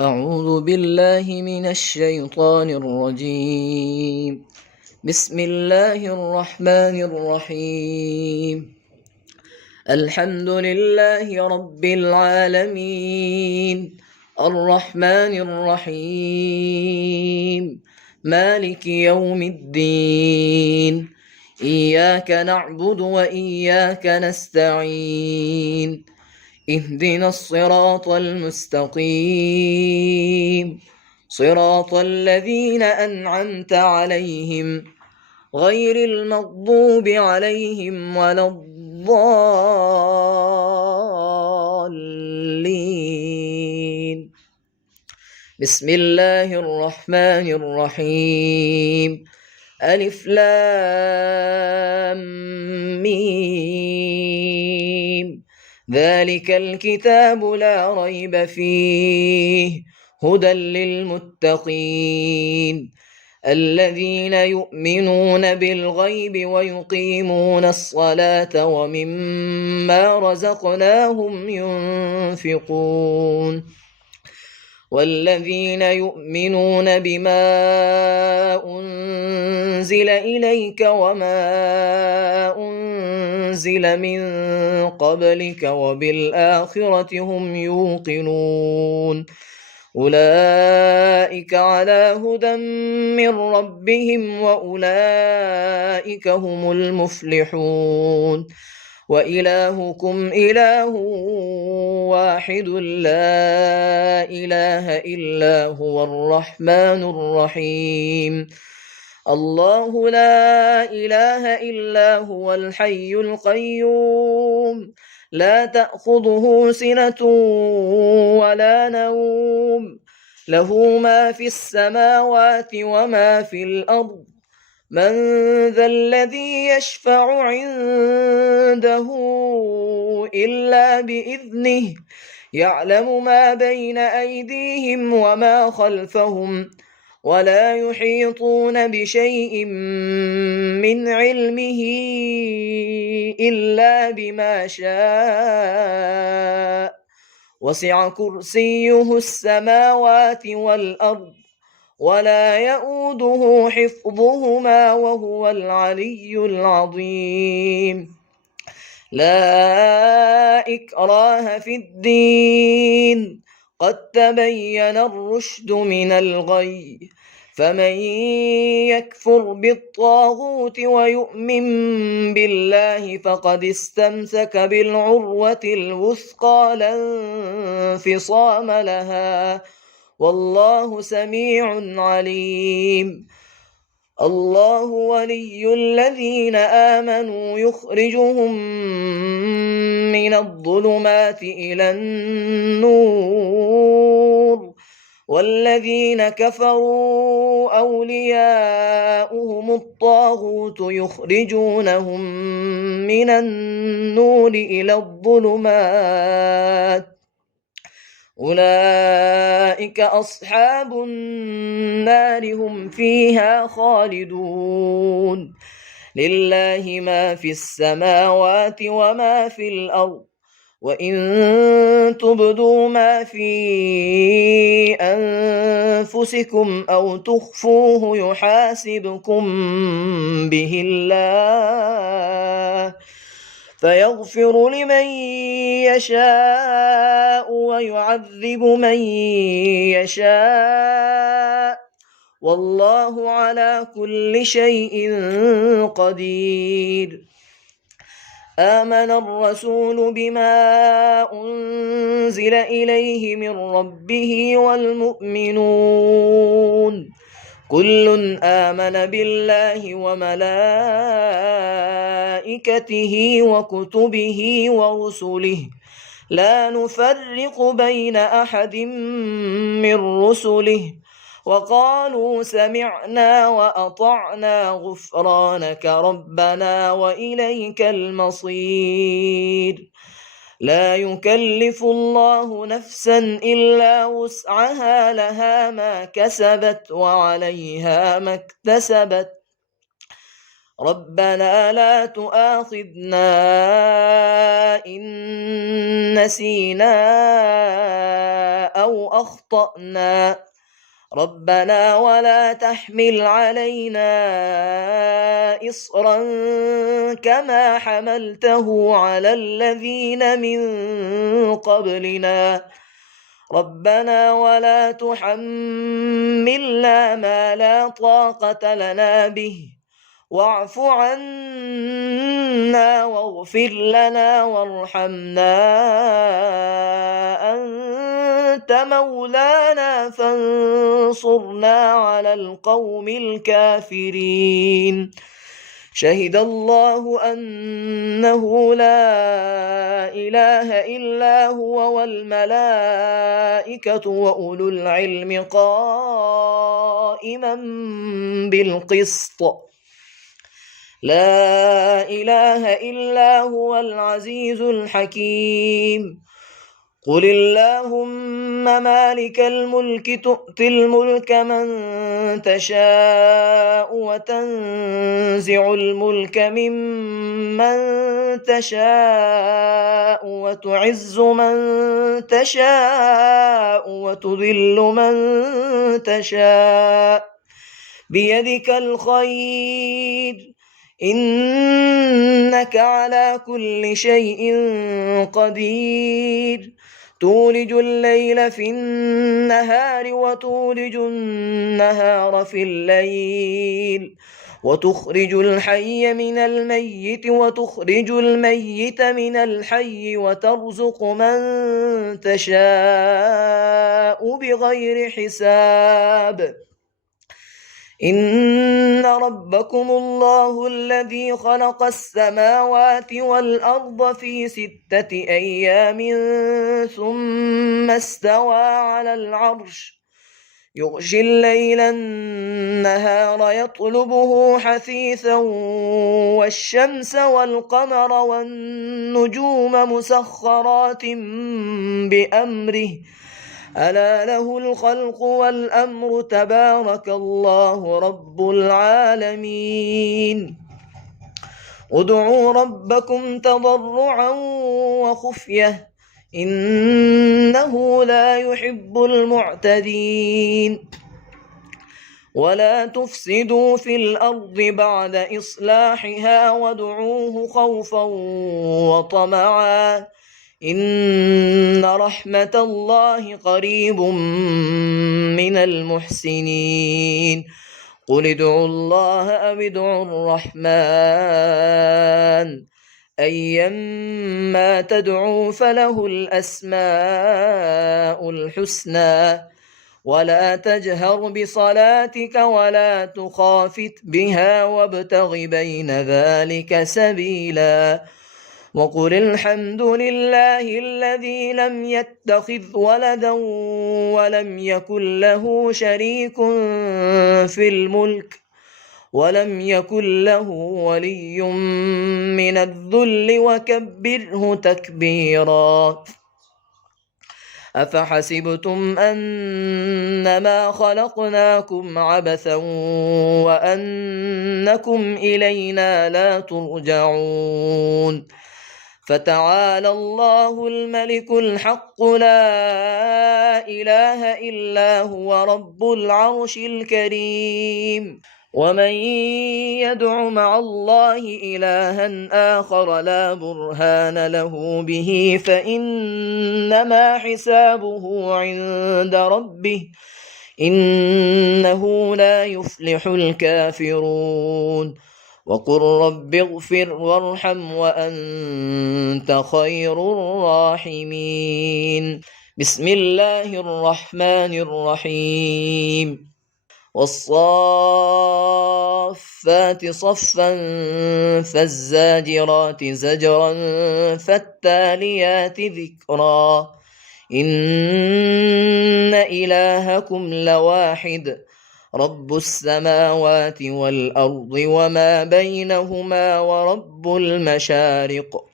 أعوذ بالله من الشيطان الرجيم. بسم الله الرحمن الرحيم. الحمد لله رب العالمين، الرحمن الرحيم، مالك يوم الدين. إياك نعبد وإياك نستعين. اهدنا الصراط المستقيم، صراط الذين أنعمت عليهم غير المغضوب عليهم ولا الضالين. بسم الله الرحمن الرحيم. ألف لام ميم. ذلك الكتاب لا ريب فيه هدى للمتقين الذين يؤمنون بالغيب ويقيمون الصلاة ومما رزقناهم ينفقون والذين يؤمنون بما أنزل إليك وما أنزل من قبلك وبالآخرة هم يوقنون أولئك على هدى من ربهم وأولئك هم المفلحون. وإلهكم إله واحد لا إله إلا هو الرحمن الرحيم. الله لا إله إلا هو الحي القيوم، لا تأخذه سنة ولا نوم، له ما في السماوات وما في الأرض. من ذا الذي يشفع عنده إلا بإذنه، يعلم ما بين أيديهم وما خلفهم، ولا يحيطون بشيء من علمه إلا بما شاء، وسع كرسيه السماوات والأرض ولا يؤوده حفظهما وهو العلي العظيم. لا إكراه في الدين، قد تبين الرشد من الغي، فمن يكفر بالطاغوت ويؤمن بالله فقد استمسك بالعروة الوثقى لا انفصام لها، والله سميع عليم. الله ولي الذين آمنوا يخرجهم من الظلمات إلى النور، والذين كفروا أولياؤهم الطاغوت يخرجونهم من النور إلى الظلمات، أولئك أصحاب النار هم فيها خالدون. لله ما في السماوات وما في الأرض، وإن تبدوا ما في أنفسكم أو تخفوه يحاسبكم به الله، فيغفر لمن يشاء ويعذب من يشاء، والله على كل شيء قدير. آمن الرسول بما أنزل إليه من ربه والمؤمنون كل آمن بالله وملائكته وكتبه ورسله لا نفرق بين أحد من رسله، وقالوا سمعنا وأطعنا غفرانك ربنا وإليك المصير. لا يكلف الله نفسا إلا وسعها، لها ما كسبت وعليها ما اكتسبت، ربنا لا تؤاخذنا إن نسينا أو أخطأنا ربنا ولا تحمل علينا إصرا كما حملته على الذين من قبلنا ربنا ولا تحملنا ما لا طاقة لنا به واعف عنا واغفر لنا وارحمنا أنت مولانا فانصرنا على القوم الكافرين شهد الله أنه لا إله إلا هو والملائكة وأولو العلم قائما بالقسط لا إله إلا هو العزيز الحكيم قل اللهم مالك الملك تؤتي الملك من تشاء وتنزع الملك ممن تشاء وتعز من تشاء وتذل من تشاء بيدك الخير إنك على كل شيء قدير تولج الليل في النهار وتولج النهار في الليل وتخرج الحي من الميت وتخرج الميت من الحي وترزق من تشاء بغير حساب إن ربكم الله الذي خلق السماوات والأرض في 6 أيام ثم استوى على العرش يغشي الليل النهار يطلبه حثيثا والشمس والقمر والنجوم مسخرات بأمره ألا له الخلق والأمر تبارك الله رب العالمين ادعوا ربكم تضرعا وخفية إنه لا يحب المعتدين ولا تفسدوا في الأرض بعد إصلاحها وادعوه خوفا وطمعا إن رحمة الله قريب من المحسنين قل ادعوا الله أو ادعوا الرحمن أيما تدعوا فله الأسماء الحسنى ولا تجهر بصلاتك ولا تخافت بها وابتغ بين ذلك سبيلا وقل الحمد لله الذي لم يتخذ ولدا ولم يكن له شريك في الملك ولم يكن له ولي من الذل وكبره تكبيرا أفحسبتم أنما خلقناكم عبثا وأنكم إلينا لا ترجعون فتعالى الله الملك الحق لا إله إلا هو رب العرش الكريم ومن يدع مع الله إلها آخر لا برهان له به فإنما حسابه عند ربه إنه لا يفلح الكافرون وقل رب اغفر وارحم وأنت خير الراحمين بسم الله الرحمن الرحيم والصافات صفا فالزاجرات زجرا فالتاليات ذكرا إن إلهكم لواحد رب السماوات والأرض وما بينهما ورب المشارق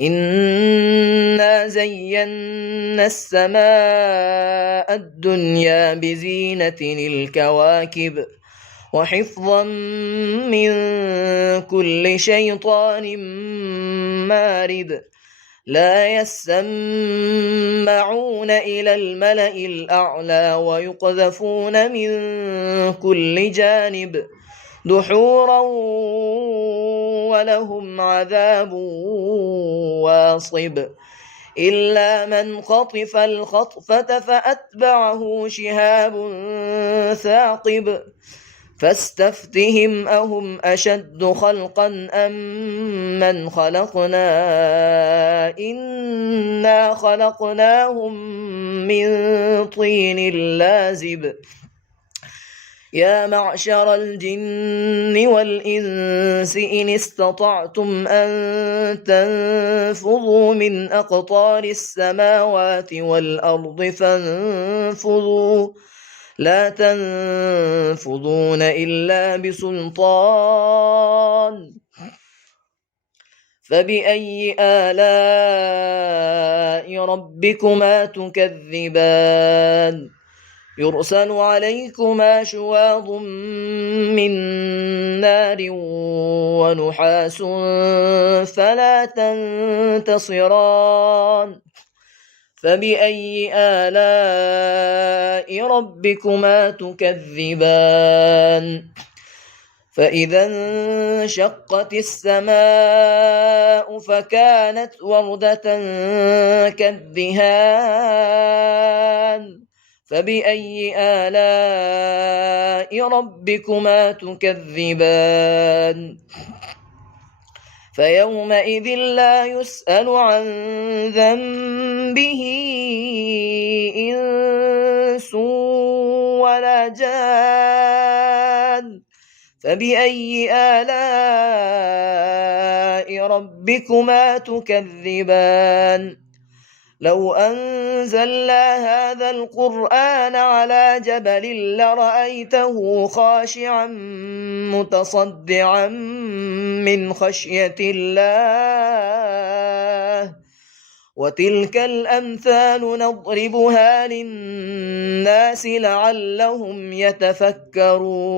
إنا زينا السماء الدنيا بزينة الكواكب وحفظا من كل شيطان مارد لا يسمعون إلى الملأ الأعلى ويقذفون من كل جانب دحورا ولهم عذاب واصب إلا من خطف الخطفة فأتبعه شهاب ثاقب فاستفتهم أهم أشد خلقا أم من خلقنا إنا خلقناهم من طين لازب يا معشر الجن والإنس إن استطعتم أن تنفذوا من أقطار السماوات والأرض فانفذوا لا تنفذون إلا بسلطان فبأي آلاء ربكما تكذبان يرسل عليكما شواظ من نار ونحاس فلا تنتصران فبأي آلاء ربكما تكذبان فإذا انشقت السماء فكانت وردة كالدهان فبأي آلاء ربكما تكذبان فيومئذ لا يسأل عن ذنبه إنس ولا جان فبأي آلاء ربكما تكذبان لو أنزلنا هذا القرآن على جبل لرأيته خاشعا متصدعا من خشية الله وتلك الأمثال نضربها للناس لعلهم يتفكرون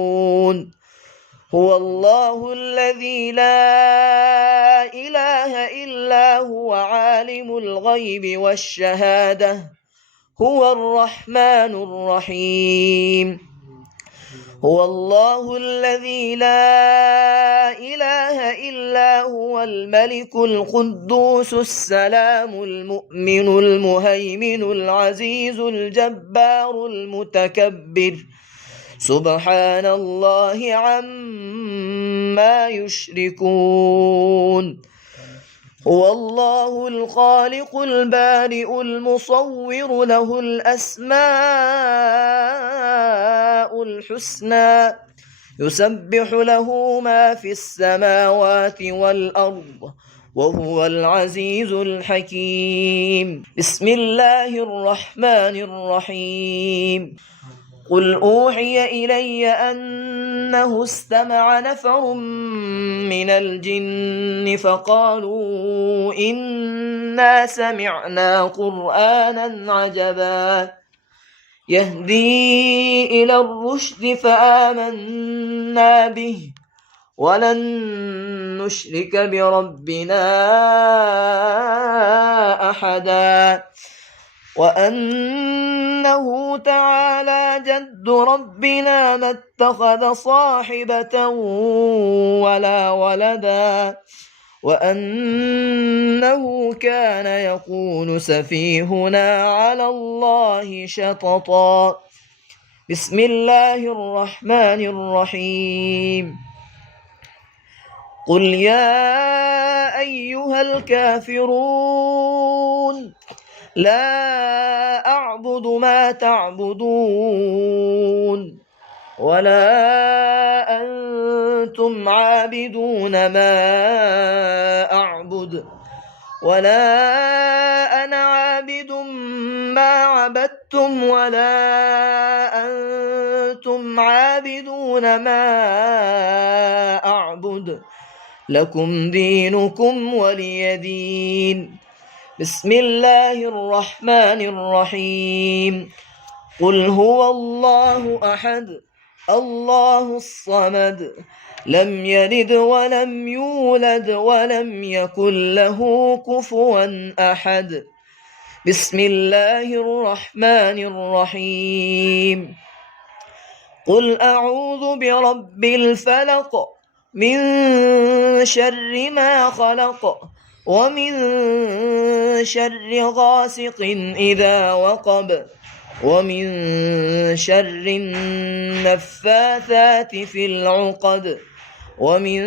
هو الله الذي لا إله إلا هو عالم الغيب والشهادة هو الرحمن الرحيم هو الله الذي لا إله إلا هو الملك القدوس السلام المؤمن المهيمن العزيز الجبار المتكبر سبحان الله عما يشركون هو الله الخالق البارئ المصور له الأسماء الحسنى يسبح له ما في السماوات والأرض وهو العزيز الحكيم بسم الله الرحمن الرحيم قل أوحي إلي أنه استمع نفر من الجن فقالوا إنا سمعنا قرآنا عجبا يهدي إلى الرشد فآمنا به ولن نشرك بربنا أحدا وأنه تعالى جد ربنا ما اتخذ صاحبة ولا ولدا وأنه كان يقول سفيهنا على الله شططا بسم الله الرحمن الرحيم قل يا أيها الكافرون لا أعبد ما تعبدون ولا أنتم عابدون ما أعبد ولا أنا عابد ما عبدتم ولا أنتم عابدون ما أعبد لكم دينكم ولي دين بسم الله الرحمن الرحيم قل هو الله أحد الله الصمد لم يلد ولم يولد ولم يكن له كفوا أحد. بسم الله الرحمن الرحيم. قل أعوذ برب الفلق من شر ما خلق ومن شر غاسق إذا وقب ومن شر النفاثات في العقد ومن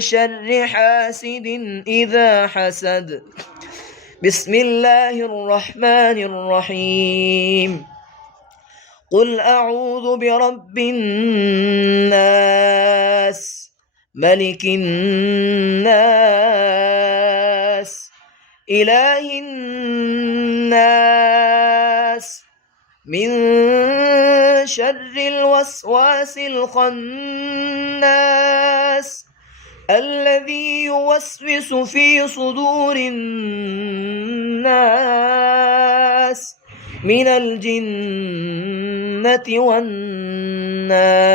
شر حاسد إذا حسد. بسم الله الرحمن الرحيم. قل أعوذ برب الناس ملك الناس إله الناس من شر الوسواس الخناس الذي يوسوس في صدور الناس من الجنة والناس.